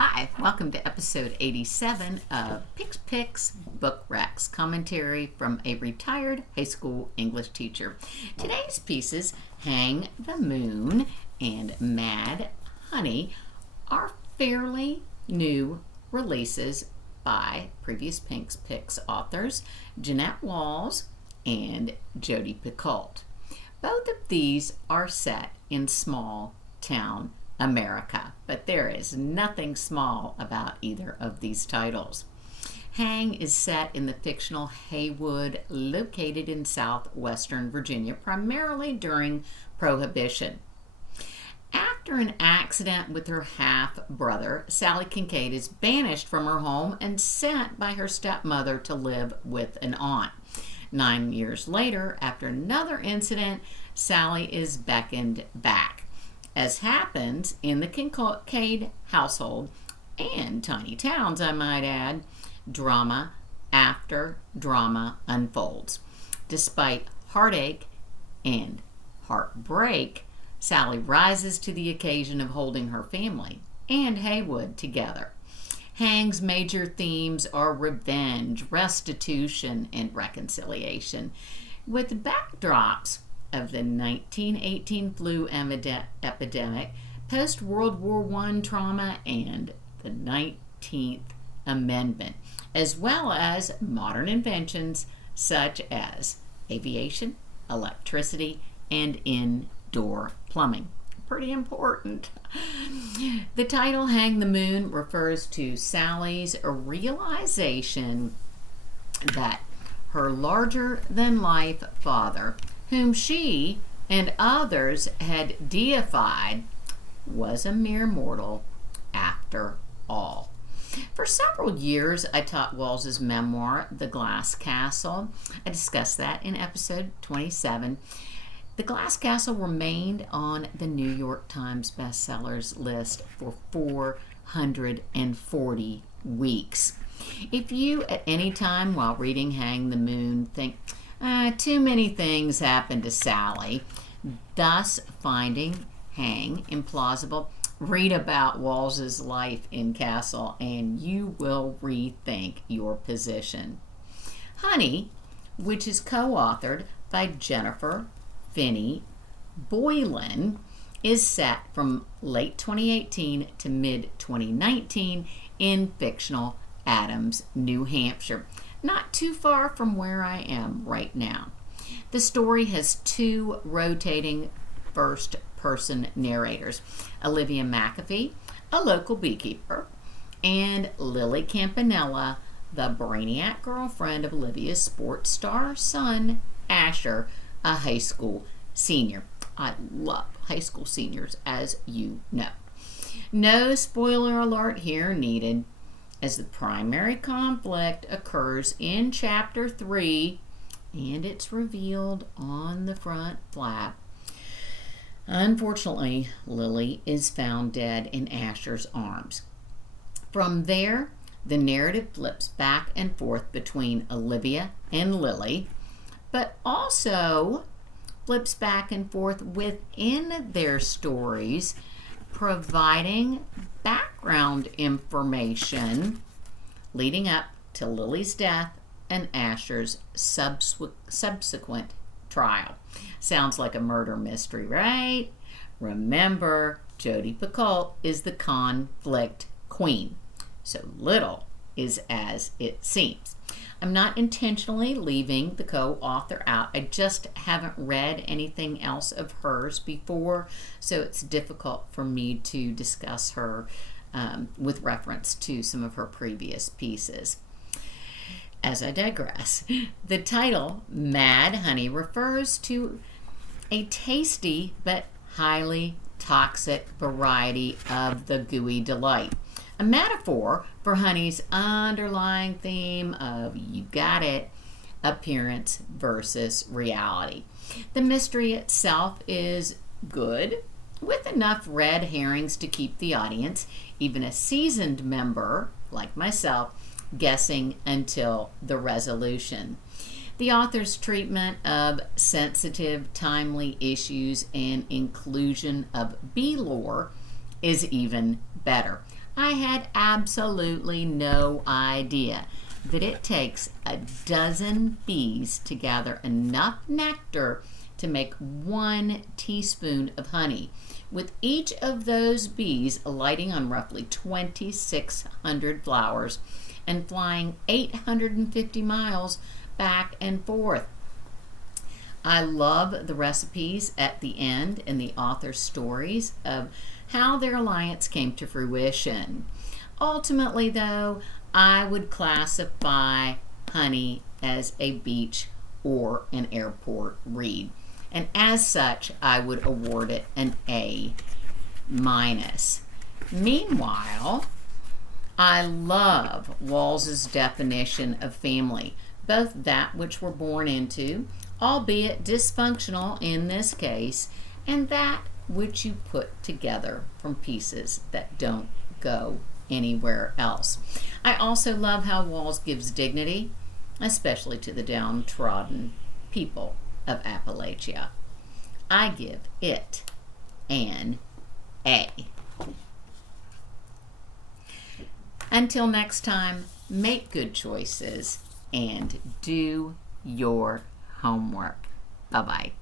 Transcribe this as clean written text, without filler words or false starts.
Hi, welcome to episode 87 of Picks Book Recs, commentary from a retired high school English teacher. Today's pieces, Hang the Moon and Mad Honey, are fairly new releases by previous Picks authors Jeannette and Jodi Picoult. Both of these are set in small town America, but there is nothing small about either of these titles. Hang is set in the fictional Haywood, located in southwestern Virginia, primarily during Prohibition. After an accident with her half-brother, Sallie Kincaid is banished from her home and sent by her stepmother to live with an aunt. 9 years later, after another incident, Sallie is beckoned back. As happens in the Kincaid household, and tiny towns, I might add, drama after drama unfolds. Despite heartache and heartbreak, Sallie rises to the occasion of holding her family and Haywood together. Hang's major themes are revenge, restitution, and reconciliation, with backdrops of the 1918 flu epidemic, post-World War I trauma, and the 19th Amendment, as well as modern inventions such as aviation, electricity, and indoor plumbing. Pretty important. The title Hang the Moon refers to Sallie's realization that her larger-than-life father, whom she and others had deified, was a mere mortal after all. For several years, I taught Wells's memoir, The Glass Castle. I discussed that in episode 27. The Glass Castle remained on the New York Times bestsellers list for 440 weeks. If you, at any time while reading Hang the Moon, think, too many things happened to Sallie, thus finding Hang implausible, read about Wells's life in Castle and you will rethink your position. Honey, which is co-authored by Jennifer Finney Boylan, is set from late 2018 to mid-2019 in fictional Adams, New Hampshire, not too far from where I am right now. The story has two rotating first-person narrators, Olivia McAfee, a local beekeeper, and Lily Campanella, the brainiac girlfriend of Olivia's sports star son, Asher, a high school senior. I love high school seniors, as you know. No spoiler alert here needed, as the primary conflict occurs in Chapter 3, and it's revealed on the front flap. Unfortunately, Lily is found dead in Asher's arms. From there, the narrative flips back and forth between Olivia and Lily, but also flips back and forth within their stories, providing background information leading up to Lily's death and Asher's subsequent trial. Sounds like a murder mystery, right? Remember, Jodi Picoult is the conflict queen, so little is as it seems. I'm not intentionally leaving the co-author out. I just haven't read anything else of hers before, so it's difficult for me to discuss her with reference to some of her previous pieces. As I digress, the title, Mad Honey, refers to a tasty but highly toxic variety of the gooey delight, a metaphor for honey's underlying theme of, you got it, appearance versus reality. The mystery itself is good, with enough red herrings to keep the audience, even a seasoned member like myself, guessing until the resolution. The author's treatment of sensitive, timely issues and inclusion of B-lore is even better. I had absolutely no idea that it takes a dozen bees to gather enough nectar to make 1 teaspoon of honey, with each of those bees alighting on roughly 2,600 flowers and flying 850 miles back and forth. I love the recipes at the end and the author's stories of how their alliance came to fruition. Ultimately, though, I would classify honey as a beach or an airport read. And as such, I would award it an A-. Meanwhile, I love Walls's definition of family, both that which we're born into, albeit dysfunctional in this case, and that which you put together from pieces that don't go anywhere else. I also love how Walls gives dignity, especially to the downtrodden people of Appalachia. I give it an A. Until next time, make good choices and do your homework. Bye-bye.